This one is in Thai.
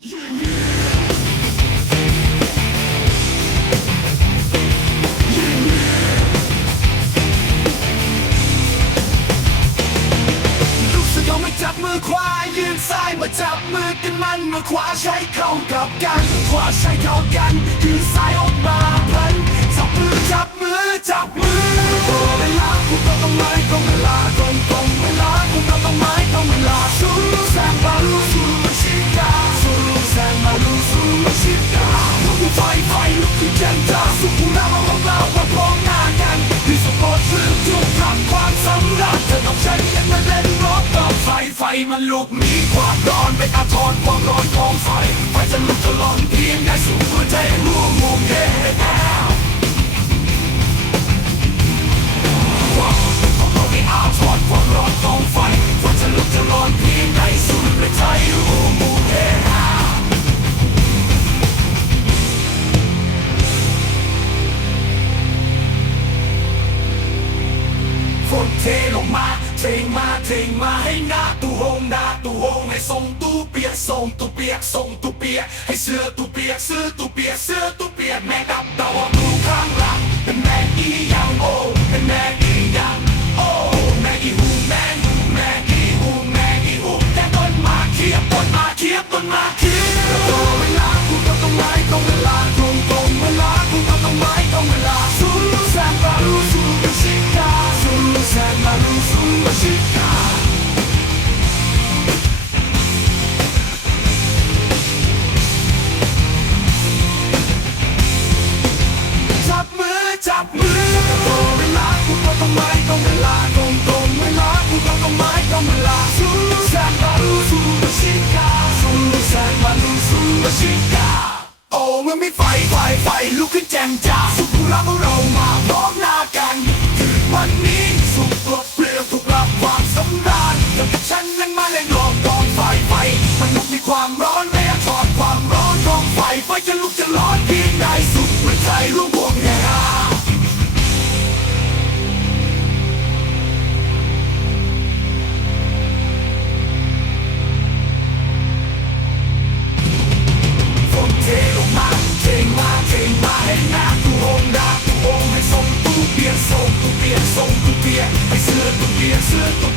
ลูกสยองไม่จับมือขวายืนซ้ายมาจับมือกันมันมือขวาใช้เข้ากับกันขวาใช้เข้ากันยืนซ้ายออ นลุกมีความร้อนไปอาทรความร้อนของไฟไฟจะลุกจะร้อนเพียงได้สูงหัวใจร่วมมุมเด้ความองเราไม่อาทรความร้อนของไฟไฟจะลุกจะร้อนเพียงได้สูงหัวใจร่วมมุมเด้ฝนเทลงมาเทมาเทมาให้หน้าตู้ห งหน้าตู้หงให้ส่งตู้เปียกส่งตู้เปียกส่งตู้เปียกให้เสื้อตู้เปียกซื้อตู้เปียกเสื้อตู้เปียกแม่ดับดาวดูข้างหลังเป็นแม่อีหยังโอ้เป็นแม่อีหยังโอ้แม่อีหูแม่หูแม่อีหูแม่อีหูแต่ต้นมาเขียบต้นมาเขียบต้นมาเขียบ องไม้ต้องเวลาตรงตรงเวลาคุณก็ต้องไม้ต้องเวลาซูแซนบาลูซูบาชิกาซูแซนบาลูซูบาชิกาโอ้เมื่อมีไฟไฟไฟลุกขึ้นแจงจ้าสุขุมเราเรามาพร้อมหน้ากันมัน ずっと